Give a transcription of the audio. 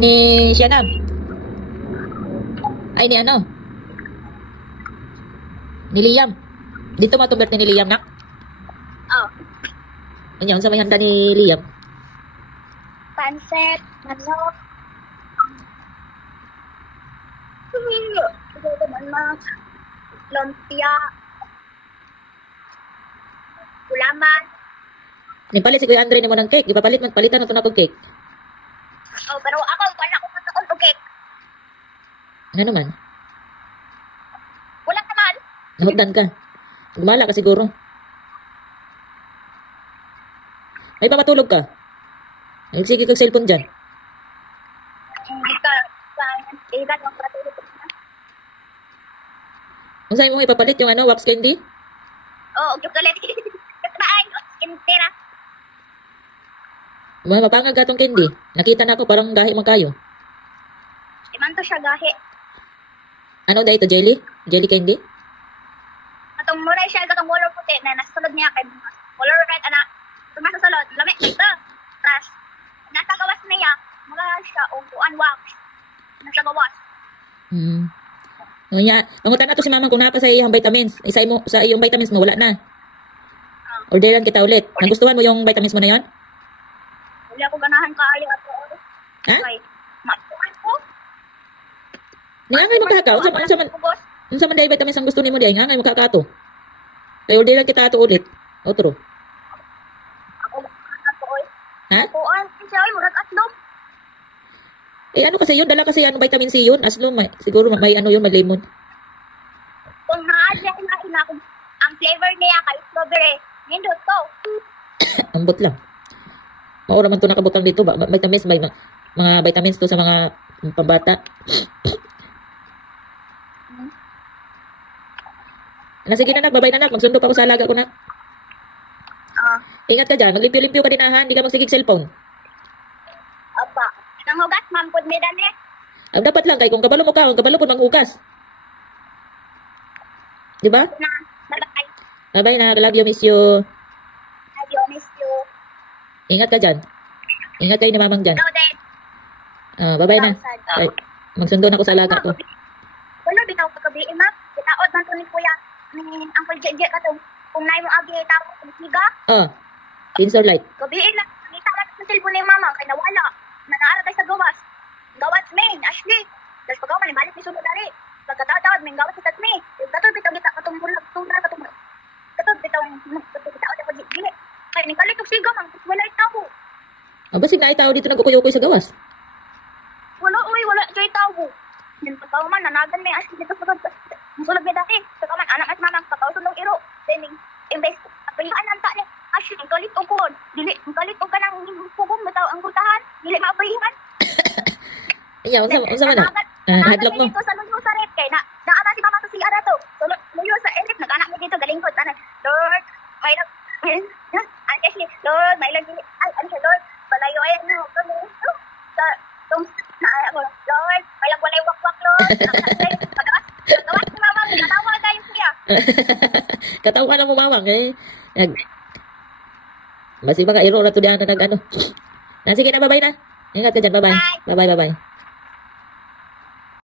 Ni Sianam. Ay, ni ano? Ni Liam. Dito matong birthday ni Liam, nak? Oh. Ano sa may handa ni Liam? Pansit, manok. Ito manok. Lumpia. Gulaman. Nipalit si Kuya Andre ni mo ng cake. Ipapalit, magpalitan na ito na cake. Oh, pero ako, wala ko mataon o cake. Ano naman? Wala naman. Nahugdan ka. Gumala ka siguro. May papatulog ka. Nagsige kang cellphone dyan. Hindi ka, ikat mong patulog ko na. Kung saan mo ipapalit yung ano, wax candy? Oo, chocolate. Kataan, intira. Mga mapangag ka tong candy. Nakita na ako parang gahi man kayo. Iman to siya gahi. Ano da ito, jelly? Jelly candy? Atong mura siya, katong color puti na nasa sulod niya kay color red, anak. Tumasa sulod, lamit dito. Tapos, nasa gawas niya, mga siya, o kuan wax. Nasa gawas. Ngayon, nangutan na to si mama kung napa sa iyong vitamins. Isa mo, sa iyong vitamins mo, wala na. Orderan kita ulit. Nagustuhan mo yung vitamins mo na yon? Wala ako ganahan kaayo ato. Ha? Okay. Matuan ko. Nangangay mo kaka. Unsa man dahil vitamins ang gusto nimo di ay ngangay mo kaka to. Kay orderan kita ato ulit. Otro. Ako ato oy. Ha? Kuan siya oy murag atlom. Eh ano kasi yun? Dala kasi ano vitamin C yun. Aslo, siguro may ano yun, may lemon. Kung naadya na ang flavor niya kay strawberry. Nindot to. Ambot lang. Maura man to nakabutang dito. Vitamins, may mga vitamins to sa mga pambata. Sige na nak, babay na nak. Magsundo pa ako sa alaga ko nak. Ingat ka dyan. Maglimpyo-limpyo ka din ahan. Hindi ka magsigig cellphone. Apa. Nanghugas, ma'am, pud me dani. Dapat lang kay kung kabalo mo ka, kung kabalo po manghugas. Di ba? Na, bye-bye. Bye-bye na. Love you, miss you. Love you, miss you. Ingat ka dyan. Ingat kayo ni mamang dyan. Ikaw din. Bye-bye na. Bye. Magsundo na ako sa alaga ko. Wala, bitaw ka kabi, ma'am. Bitaod man to ni kuya. Ni Uncle JJ ka to. Kung naay mo agi, tawag ko siga. Sensor light. Gabi lang. Nakita lang sa cellphone ni mama. Kaya nawala. Nanaara tayo sa gawas. Gawas, main. Ashley. Tapos pagkaw, manibalik ni sunod dari. Pagkatawad, may gawas sa tatme. Katod, bitaw, katong bulag, katong katod, bitaw, ako dili. Kaya nikalit og siga, ma'am. Wala itaw. Basig na itaw dito nagkukuyokoy sa gawas. Wala, uy, wala siya itaw. Yung pagkaw man, nanagan may Ashley dito sa gawas. Musulog niya dati. Pagkaw man, anak at mamang pagkaw sunong iro. Then, imbes, apayahan ang tali. Ashley, ang kalit o kon. Dili, ang kalit o ka ng pugong, bitaw ang gutahan. Dili maapayahan. Iya, unsa man na? Hadlock mo. Dito sa luyo sa rep kay naana si mama sa CR to. So luyo sa rep nag-anak mi dito galingkod tanan. Lord, may lang. Ashley, Lord, may lang. Ay, ano siya, Lord? Balayo ay ano kami. Sa Lord, may lang walay wakwak, Lord. Pagawas si mama, natawa kayo siya. Katawa na mo mamang eh. Basi ba ka iro na to diyan na nag ano. Sige na, bye-bye na. Ingat ka dyan, bye-bye. Bye-bye, bye-bye.